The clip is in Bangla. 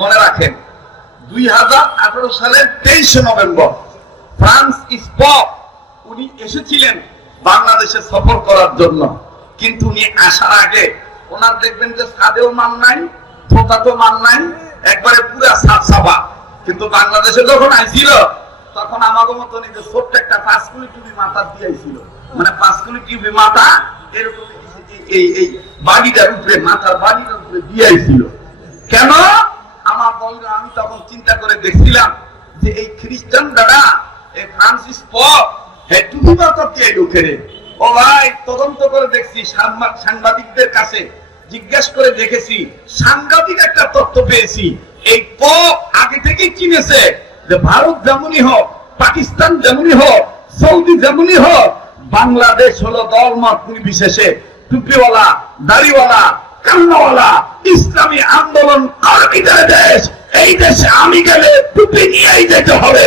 মনে রাখেন 2018 সালের 23 নভেম্বর ফ্রান্স স্পক উনি এসেছিলেন বাংলাদেশে সফর করার জন্য, কিন্তু উনি আসার আগে ওনার দেখবেন যে সাদেও মান নাই, থোতাতেও মান নাই, একবারে পুরা সাফসাফা। কিন্তু বাংলাদেশে যখন আইছিল তখন আমাদের মতন এই যে ছোট্ট একটা 5 কুলি টুপি মাথা দিয়েছিল, মানে 5 কুলি টুপি মাথা এরকম এই বাড়িটার উপরে, মাথার বাড়িটার উপরে দিয়েছিল। কেন? আমার বন্ধুরা, আমি তখন চিন্তা করে দেখছিলাম যে এই খ্রিস্টান দ্বারা এই ফ্রান্সিস পপ টুপি মাথা দিয়ে ঢুকেরে। ও ভাই, তদন্ত করে দেখছি, সাংবাদিকদের কাছে জিজ্ঞেস করে দেখেছি, সাংঘাতিক একটা তথ্য পেয়েছি। এই পপ আগে থেকেই চিনেছে যে ভারত যেমনই হোক, পাকিস্তান যেমনই হোক, সৌদি যেমনই হোক, বাংলাদেশ হলো দল মত নির্বিশেষে টুপিওয়ালা, দাড়িওয়ালা, কান্নাওয়ালা ইসলামী আন্দোলন আরবিদের দেশ। এই দেশে আমি গেলে টুপি নিয়েই যেতে হবে।